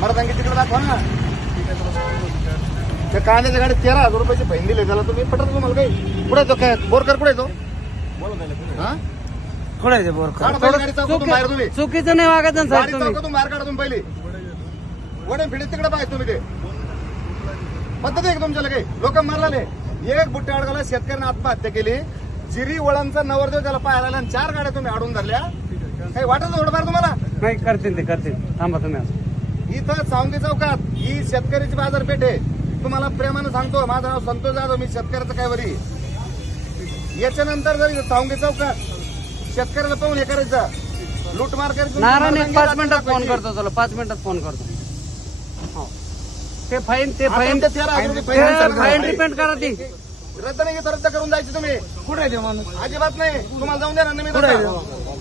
मर्दांगी तिकडे दाखवा ना. त्या कांद्याच्या गाडीत 13,000 रुपयाची फाईन दिले त्याला तुम्ही पटत तुम्हाला काही कुठे तो काय बोरकर कुठे तो हा कुठे आहे बोरकर काढा पहिले गाडी चौकातून बाहेर तुम्ही चुकीचं नाही वागत ना गाडी साहेब तुम्ही चौकातून बाहेर काढा तुम्ही पहिले वडे फिडे तिकडे पाहिजे तुम्ही ते पद्धत आहे का तुमच्याला काही लोक मारलाले एक बुट्टे अडगावला शेतकऱ्याने आत्महत्या केली जिरी वळांचा नवरदेव त्याला पाहायला आला आणि 4 गाड्या तुम्ही अडून धरल्या काही वाटत थोडंफार तुम्हाला नाही करतील ते करतील थांबा तुम्ही असं. इथं सावंगी चौकात ही शेतकऱ्याची बाजारपेठ आहे तुम्हाला प्रेमानं सांगतो माझं नाव संतोष जाधव मी शेतकऱ्याचं काय वरी याच्यानंतर जर सावंगी चौकात शेतकऱ्याला पाहून हे करायचं लूटमार करायचं नारायण एक 5 मिनिटात फोन करतो तुला 5 मिनिटात फोन करतो हो. ते फाईन फाईन रिपेंड करा ती रद्द नाही घेत रद्द करून जायची तुम्ही कुठे आहे ते माणूस अजिबात नाही तुम्हाला जाऊन द्या ना मी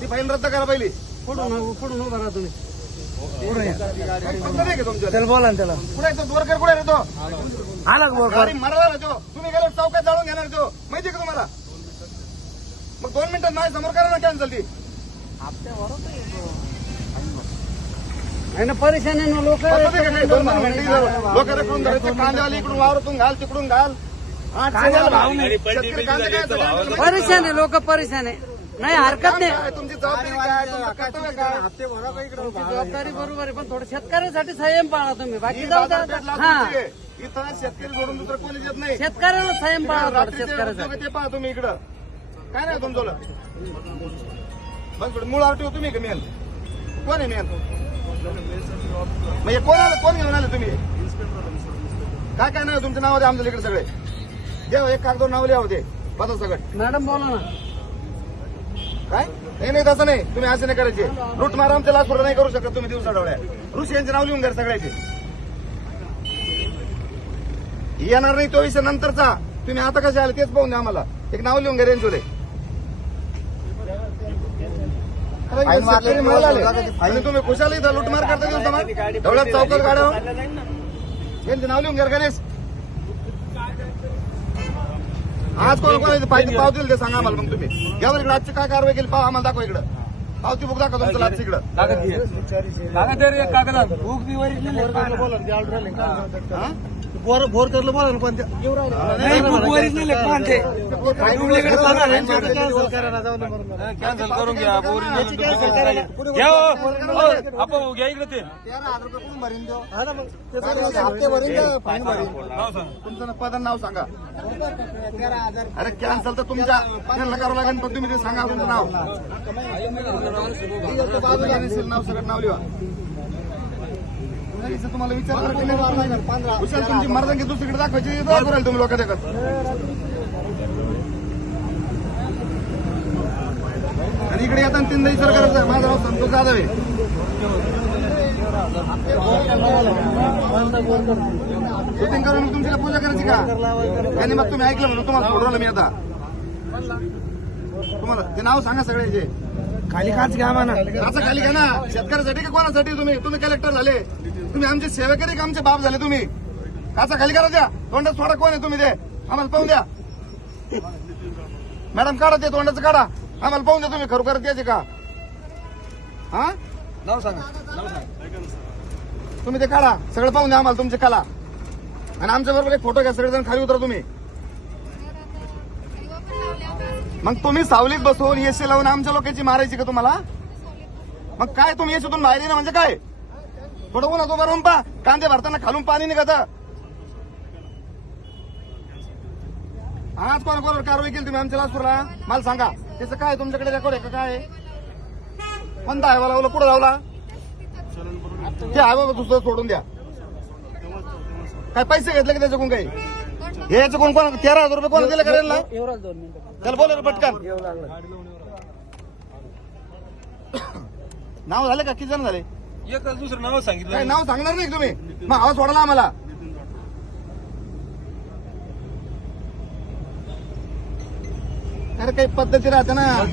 ती फाईन रद्द करा पहिली कुठून उभा राहा तुम्ही पद्धत आहे का तुमच्या त्याला बोला ना त्याला कुठे आहे तो बोरकर कुठे आहे रे तो आला का बोरकर गाडी मराला ना तो तुम्ही गेलो चौकात जाळून घेणार तो माहिती का तुम्हाला मग 2 मिनिटात माझ्या समोर करा ना कॅन्सल ती आहे ना परेशान आहे ना लोक पद्धत आहे का नाही? 2 मिनिटं लोक रखडून धरायचे कांद्यावाली इकडून वावरातून घाल तिकडून घाल शेतकरी कांदे काय असं परेशान आहे लोक परेशान आहे नाही हरकत नाही काय तुमची जबाबदारी काय तुमचं कर्तव्य काय तुमची जबाबदारी बरोबर आहे पण थोडं शेतकऱ्यांसाठी संयम पाळा तुम्ही बाकी ही जाऊ द्या बाजारपेठ हा लातूरची आहे. इथं शेतकरी सोडून दुसरं कोणी येत नाही शेतकऱ्याला संयम पाळा थोडं रात्रीचे शेतकऱ्यासाठी उद्योग ते पहा तुम्ही इकडं काय नाही तुमचं बस मूळ आरटीओ तुम्ही का मेन कोण आहे मेन म्हणजे कोण घेऊन आले तुम्ही काय काय नाही तुमच्या नावावर आमच्या इकडे सगळे जे एक कागदोर नाव लिहा होते पता सगळं मॅडम बोला ना काय नाही तसं नाही तुम्ही असं नाही करायचे लूट मारा आमच्या लाख नाही करू शकत तुम्ही दिवसा डोळ्या ऋषी यांचे नाव लिहून घ्या सगळ्याचे येणार नाही तो विषय नंतरचा तुम्ही आता कसे आले तेच पाहून द्या आम्हाला एक नाव लिहून घ्या रेंजोले आणि तुम्ही खुशाल इथं लूटमार करता दिवसा ढवळ्यात चौकात गाड्या यांचे नाव लिहून घ्या गणेश आज कोणाची पाहिजे पावतील ते सांगा आम्हाला मग तुम्ही यावर इकडे आजची काय कारवाई केली पाहा आम्हाला दाखवा इकडं पावती बुक दाखवा तुमचं लाच इकडं बोरकरला बोला ना कोणत्या कॅन्सल करून घ्या घ्या इकडे ते तुमचं पद नाव सांगा अरे कॅन्सल तर तुमच्या त्यांना करावं लागेल पण तुम्ही ते सांगा तुमचं नाव नाव सगळं नाव लिहा तुम्हाला विचार तुमची मर्दांगी दुसरीकडे दाखवायची दाखवाल तुम्ही लोक देखत आणि इकडे येताना 3 इशारा करायचा माझं नाव संतोष जाधव आहे शूटिंग करून तुमची पूजा करायची का त्यांनी मग तुम्ही ऐकलं म्हणून तुम्हाला सोडवलं मी आता तुम्हाला ते नाव सांगा सगळ्याचे खाली काच घ्या म्हणा असं खाली घ्या ना शेतकऱ्यासाठी का कोणासाठी तुम्ही कलेक्टर झाले तुम्ही आमचे सेवेकरी का आमचे बाप झाले तुम्ही काचा खाली करा द्या तोंडात सोडा कोण आहे तुम्ही ते आम्हाला पाहून द्या मॅडम काढा ते तोंडाचं काढा आम्हाला पाहून द्या तुम्ही खरोखर द्यायचे का हा नाव सांगा तुम्ही ते काढा सगळं पाहून द्या आम्हाला तुमची कला आणि आमच्या बरोबर एक फोटो घ्या सगळेजण खाली उतरा तुम्ही मग तुम्ही सावलीत बसून एसी लावून आमच्या लोकांची मारायची का तुम्हाला मग काय तुम्ही याच्यातून बाहेर येणं म्हणजे काय थोडं उन्हात उभं राहून पा कांदे भरताना खालून पाणी निघत आज कोणावर कारवाई केली तुम्ही आमच्या लासूरला मला सांगा त्याचं काय तुमच्याकडे रेकॉर्ड आहे का काय कोणता हायवा लावला कुठं लावला ते हायवा दुसरं सोडून द्या काय पैसे घेतले की त्याच्याकडून काही हे याच्याकडून कोण 13,000 रुपये कोण दिले करायला त्याला बोला पटकन नाव झाले का किती जण झाले एकच दुसरं नाव सांगितलं काय नाव सांगणार नाही तुम्ही मग आवाज सोडला आम्हाला अरे काही पद्धती राहते ना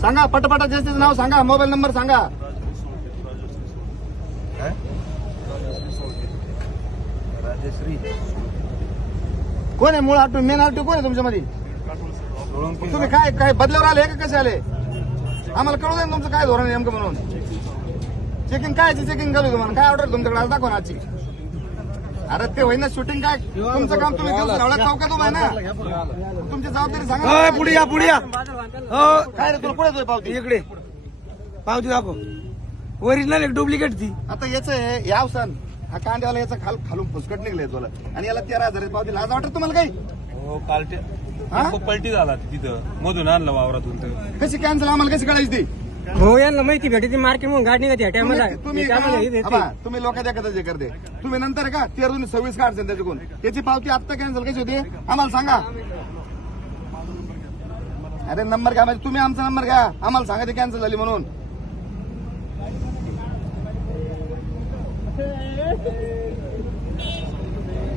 सांगा पटपटा ज्याचं नाव सांगा मोबाईल नंबर सांगा राजश्री कोण आहे मूळ आरटीओ मेन आरटीओ कोण आहे तुमच्यामध्ये तुम्ही काय काय बदल्यावर आले का कसे आले आम्हाला कळू दे ना तुमचं काय धोरण आहे नेमकं म्हणून. चेकिंग काय चेकिंग करू तुम्हाला काय ऑर्डर तुमच्याकडे आज दाखवा ना आजची. अरे ते होईना शूटिंग काय तुमचं काम तुम्ही दिवस चौकात उभा आहे ना तुमची जबाबदारी सांगा. पुढे या हो काय रे तुला पुढे येतोय पावती इकडे पावती दाखव. ओरिजिनल एक डुप्लिकेट ती. आता याचं याव सण हा कांद्यावाला याचा खालून फुसकट निघले तुला आणि याला 13,000 पावती लाज वाटत तुम्हाला काही. हो काल पलटी झाला तिथं मधून आणलं वावरातून तर कशी कॅन्सल आम्हाला कशी कळायची ती. हो यांना माहिती भेटते मार्केट म्हणून गाडी निघते या टायमाला. तुम्ही लोक देखत जे करते तुम्ही नंतर का 13/26 काढसान त्याच्याकडून त्याची पावती आत्ता कॅन्सल कशी होती आम्हाला सांगा. अरे नंबर घ्या म्हणजे तुम्ही आमचा नंबर घ्या आम्हाला सांगा ती कॅन्सल झाली म्हणून.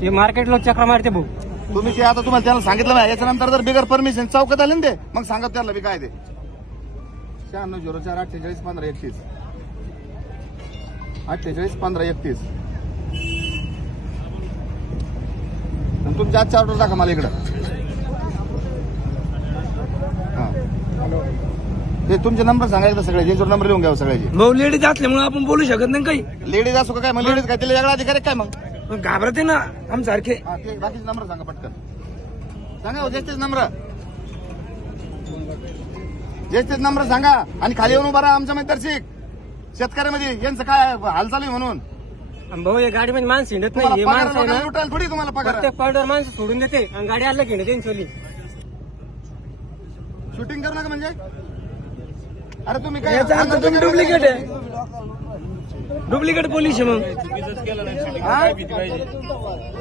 हे मार्केट लोक चक्र मारते भाऊ. तुम्ही जे आता तुम्हाला त्याला सांगितलं नाही याच्यानंतर जर बिगर परमिशन चौकात आले ना ते मग सांगत त्याला बी काय ते 9604 48 15 31 48 15 31 तुमच्या आजच्या ऑर्डर दाखवा मला इकडं. हा. ते तुमचे नंबर सांगायचं सगळे ज्यांच्यावर नंबर लिहून घ्यावं सगळ्याचे. भाऊ लेडीज असल्यामुळे आपण बोलू शकत नाही काही. लेडीज असो का काय मग लेडीज काय तिला वेगळा अधिकार आहे काय मग. पण घाबरते ना आमसारखे. हा, ते बाकीचे नंबर सांगा पटकन सांगा हो, ज्येष्ठच नंबर ज्येष्ठच नंबर सांगा आणि खाली येऊन उभा राहा आमच्या दर्शिक शेतकऱ्यामध्ये यांचं काय हाल चालू आहे म्हणून. भाऊ या गाडीमध्ये माणसं हिंडत नाही. हे तुम्हाला माणसं आहे पगार ना लुटायला थोडी तुम्हाला पगार. प्रत्येक पॉईंटवर माणसं सोडून देते आणि गाडी आलं की नाही चोली. शूटिंग करू नका म्हणजे अरे तुम्ही काय याचा अर्थ तुम्ही डुप्लिकेट आहे. डुप्लिकेट पोलीस आहे मग.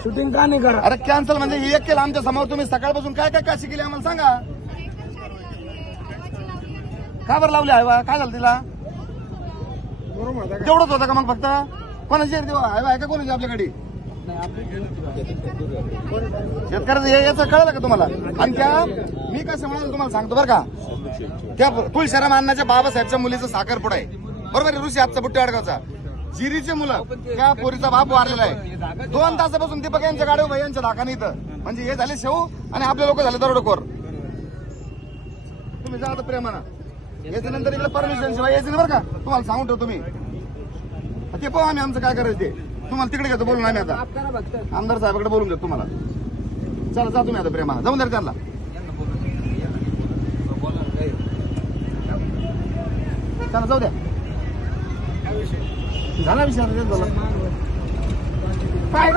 शूटिंग का नाही करा. अरे कॅन्सल म्हणजे हे एक केलं आमच्या समोर तुम्ही सकाळपासून काय काय काशी केली आम्हाला सांगा. का बरं लावली आहे काय झालं तिला तेवढंच होतं का मग फक्त कोणाची आहे का कोणाची आपल्याकडे शेतकऱ्याचं याचं कळलं का तुम्हाला. आणि त्या मी कसं म्हणाल तुम्हाला सांगतो बरं का त्या तुळशीराम अण्णाच्या बाबासाहेबच्या मुलीचं साखरपुडा आहे बरोबर आहे ऋषी आजचा बुट्टी अडगावचा जिरीचे मुलं त्या पोरीचा बाप वारलेला आहे 2 तासापासून दीपक यांच्या गाडी उभा यांच्या धाकाने इथं म्हणजे हे झाले शेव आणि आपले लोक झाले दरोडेखोर. तुम्ही जा आता प्रेमानं याच्यानंतर इकडे परमिशन शिवाय यायचं नाही बरं का तुम्हाला सांगून ठेवतो तुम्ही ते पाहू आम्ही आमचं काय करायचं ते तुम्हाला तिकडे घेतो बोलून आम्ही आता आमदार साहेबाकडे बोलून घेतो तुम्हाला. चला जा तुम्ही आता प्रेमानं जाऊन द्या त्यांना चला जाऊ द्या झाला विषय काय